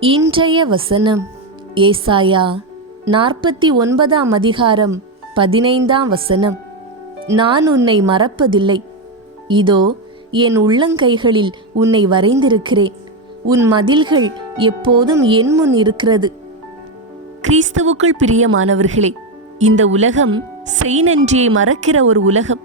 இன்றைய வசனம் ஏசாயா நாற்பத்தி ஒன்பதாம் அதிகாரம் பதினைந்தாம் வசனம். நான் உன்னை மறப்பதில்லை. இதோ என் உள்ளங்கைகளில் உன்னை வரைந்திருக்கிறேன். உன் மதில்கள் எப்போதும் என் முன் இருக்கிறது. கிறிஸ்துவுக்குள் பிரியமானவர்களே இந்த உலகம் செய் நன்றியை மறக்கிற ஒரு உலகம்.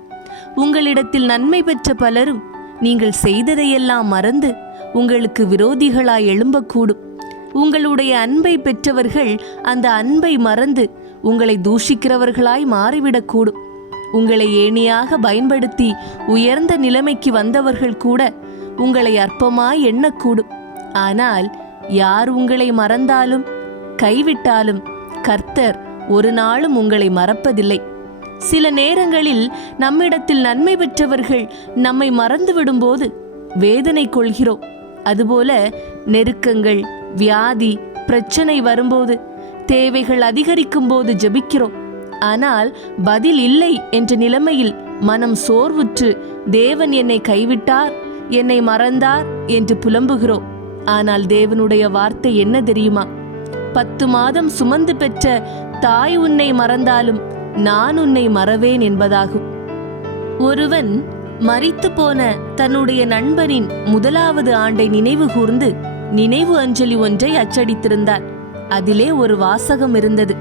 உங்களிடத்தில் நன்மை பெற்ற பலரும் நீங்கள் செய்ததையெல்லாம் மறந்து உங்களுக்கு விரோதிகளாய் எழும்பக்கூடும். உங்களுடைய அன்பை பெற்றவர்கள் அந்த அன்பை மறந்து உங்களை தூஷிக்கிறவர்களாய் மாறிவிடக்கூடும். உங்களை ஏணியாக பயன்படுத்தி உயர்ந்த நிலைமைக்கு வந்தவர்கள் கூட உங்களை அற்பமாய் எண்ணக்கூடும். ஆனால் யார் உங்களை மறந்தாலும் கைவிட்டாலும் கர்த்தர் ஒரு நாளும் உங்களை மறப்பதில்லை. சில நேரங்களில் நம்மிடத்தில் நன்மை பெற்றவர்கள் நம்மை மறந்து விடும்போது வேதனை கொள்கிறோம். அதுபோல நெருக்கங்கள் வியாதி பிரச்சனை வரும்போது தேவைகள் அதிகரிக்கும் போது ஜெபிக்கிறோம். ஆனால் பதில் இல்லை என்ற நிலைமையில் மனம் சோர்வுற்று தேவன் என்னை கைவிட்டார் என்னை மறந்தார் என்று புலம்புகிறோம். ஆனால் தேவனுடைய வார்த்தை என்ன தெரியுமா? பத்து மாதம் சுமந்து பெற்ற தாய் உன்னை மறந்தாலும் நான் உன்னை மறவேன் என்பதாகும். ஒருவன் மறித்து போன தன்னுடைய நண்பனின் முதலாவது ஆண்டை நினைவு கூர்ந்து நினைவு அஞ்சலி ஒன்றை அச்சடித்திருந்தார். அதிலே ஒரு வாசகம் இருந்தது.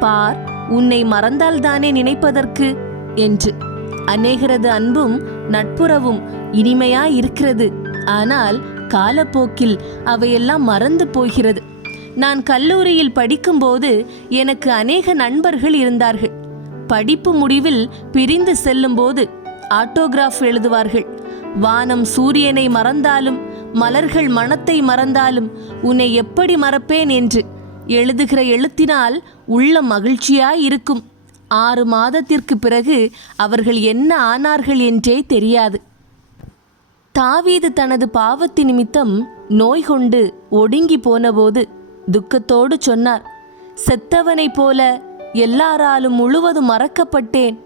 பார் உன்னை மறந்தால்தானே நினைப்பதற்கு? என்று. அநேகரது அன்பும் நட்புறவும் இனிமையா இருக்கிறது ஆனால் காலப்போக்கில் அவையெல்லாம் மறந்து போகிறது. நான் கல்லூரியில் படிக்கும்போது எனக்கு அநேக நண்பர்கள் இருந்தார்கள். படிப்பு முடிவில் பிரிந்து செல்லும்போது ஆட்டோகிராஃப் எழுதுவார்கள். வானம் சூரியனை மறந்தாலும் மலர்கள் மனத்தை மறந்தாலும் உன்னை எப்படி மறப்பேன் என்று எழுதுகிற எழுத்தினால் உள்ள மகிழ்ச்சியாய் இருக்கும். ஆறு மாதத்திற்கு பிறகு அவர்கள் என்ன ஆனார்கள் என்றே தெரியாது. தாவீது தனது பாவத்தி நிமித்தம் நோய் கொண்டு ஒடுங்கி போனபோது துக்கத்தோடு சொன்னார் செத்தவனைப் போல எல்லாராலும் முழுவதும் மறக்கப்பட்டேன்.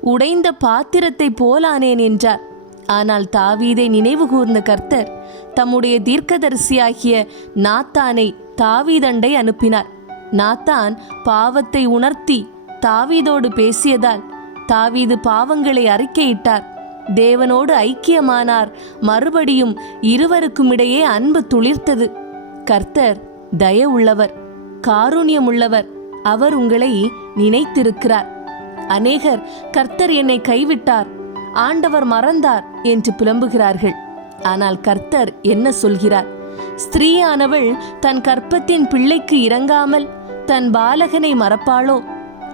உடைந்த பாத்திரத்தைப் போலானேன் என்றார். ஆனால் தாவீதை நினைவு கூர்ந்த கர்த்தர் தம்முடைய தீர்க்கதரிசியாகிய நாத்தானை தாவீதண்டை அனுப்பினார். நாத்தான் பாவத்தை உணர்த்தி தாவீதோடு பேசியதால் தாவீது பாவங்களை அறிக்கையிட்டார். தேவனோடு ஐக்கியமானார். மறுபடியும் இருவருக்கும் இடையே அன்பு துளிர்த்தது. கர்த்தர் தய உள்ளவர் காருண்யம் உள்ளவர் அவர் உங்களை நினைத்திருக்கிறார். அநேகர் கர்த்தர் என்னை கைவிட்டார். ஆண்டவர் மறந்தார் என்று புலம்புகிறார்கள். ஆனால் கர்த்தர் என்ன சொல்கிறார்? ஸ்திரீயானவள் தன் கற்பத்தின் பிள்ளைக்கு இறங்காமல் தன் பாலகனை மறப்பாளோ?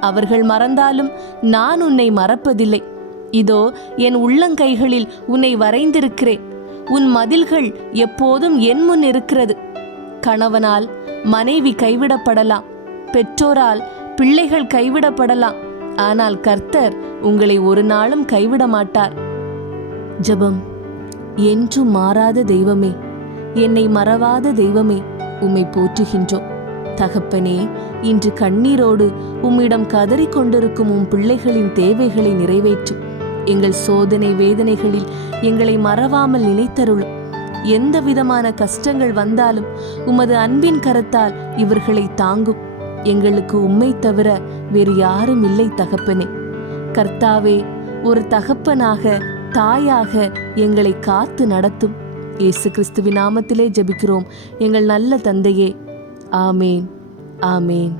அவர்கள் மறந்தாலும் நான் உன்னை மறப்பதில்லை. இதோ என் உள்ளங்கைகளில் உன்னை வரைந்திருக்கிறேன். உன் மதில்கள் எப்போதும் என் முன் இருக்கிறது. கணவனால் மனைவி கைவிடப்படலாம். பெற்றோரால் பிள்ளைகள் கைவிடப்படலாம். ஆனால் கர்த்தர் உங்களை ஒரு நாளும் கைவிட மாட்டார் ஜெபம். என்றும் மாறாத தெய்வமே. என்னை மறவாத தெய்வமே உம்மை போற்றுகின்றோம். தகப்பனே இன்று கண்ணீரோடு உம்மிடம் கதறிக் கொண்டிருக்கும் உம் பிள்ளைகளின் தேவைகளை நிறைவேற்றும் எங்கள் சோதனை வேதனைகளில் எங்களை மறவாமல் நினைத்தருளும் எந்த விதமான கஷ்டங்கள் வந்தாலும் உமது அன்பின் கரத்தால் இவர்களை தாங்கும். எங்களுக்கு உம்மை தவிர வேறு யாரும் இல்லை தகப்பனே. கர்த்தாவே ஒரு தகப்பனாக தாயாக எங்களை காத்து நடத்தும். இயேசு கிறிஸ்துவின் நாமத்திலே ஜபிக்கிறோம். எங்கள் நல்ல தந்தையே. ஆமேன். ஆமேன்.